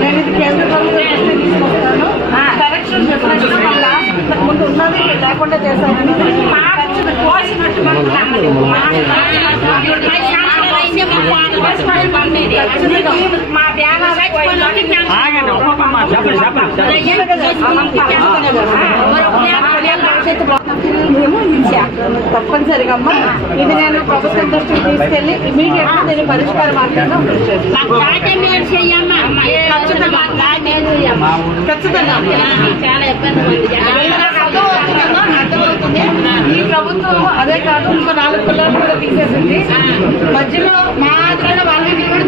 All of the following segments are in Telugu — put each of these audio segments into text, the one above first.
నేను ఇది కేంద్ర ప్రభుత్వం తీసుకొస్తాను. కరెక్షన్ ముందు ఉన్నది లేకుండా చేశాను. తప్పనిసరిగా అమ్మా ఇది నేను ప్రభుత్వం దృష్టికి తీసుకెళ్లి ఇమీడియట్ గా దీన్ని పరిష్కార మార్గంగా అర్థమవుతుంది. ఈ ప్రభుత్వం అదే కాదు ఇంకో 4 పిల్లలు కూడా తీసేసింది. మధ్యలో మా ఆధార వాళ్ళని కూడా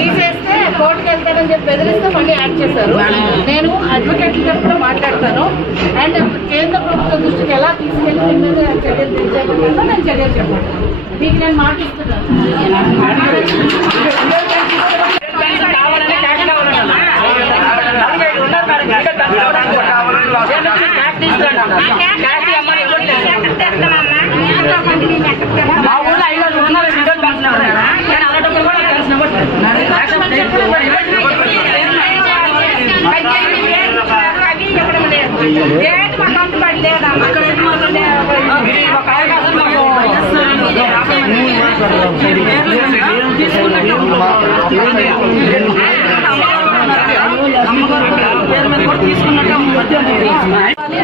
తీసేస్తే కోర్టుకు వెళ్తానని చెప్పి బెదిరిస్తే మళ్ళీ యాడ్ చేశారు. నేను అడ్వకేట్లతో కూడా మాట్లాడతాను. అండ్ కేంద్ర ప్రభుత్వం దృష్టికి ఎలా తీసుకెళ్లి చర్యలు తీసుకోవాలో నేను చర్యలు చెప్పాను. మీకు నేను మాటిస్తున్నాను.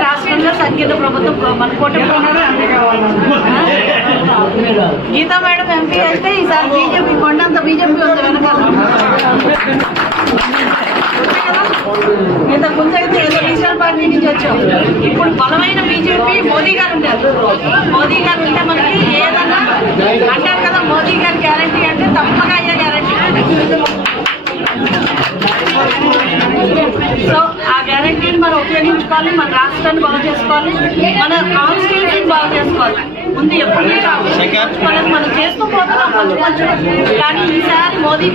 రాష్ట్రంలో సంకేత ప్రభుత్వం మన కూటమి గీతా మేడం ఎంపీ అయితే ఈసారి బీజేపీ కొండంత బీజేపీ ఉంది వెనకాల. ఇంత ముందైతే ఏదో నేషనల్ పార్టీ నుంచి వచ్చాం. ఇప్పుడు బలమైన బీజేపీ మోదీ గారు ఉంటారు. మోదీ గారు ఉంటే మనకి ఏదన్నా అంటారు కదా, మోదీ గారి గ్యారంటీ అంటే తప్పగా అయ్యే గ్యారంటీ. సో ఆ గ్యారంటీని మనం ఉపయోగించుకోవాలి. మన రాష్ట్రాన్ని బాగు చేసుకోవాలి, మన కాన్స్టిట్యూషన్ బాగు చేసుకోవాలి. ముందు ఎప్పుడు మనం చేస్తూ పోతున్నాం కొంచెం కొంచెం. కానీ ఈసారి మోదీ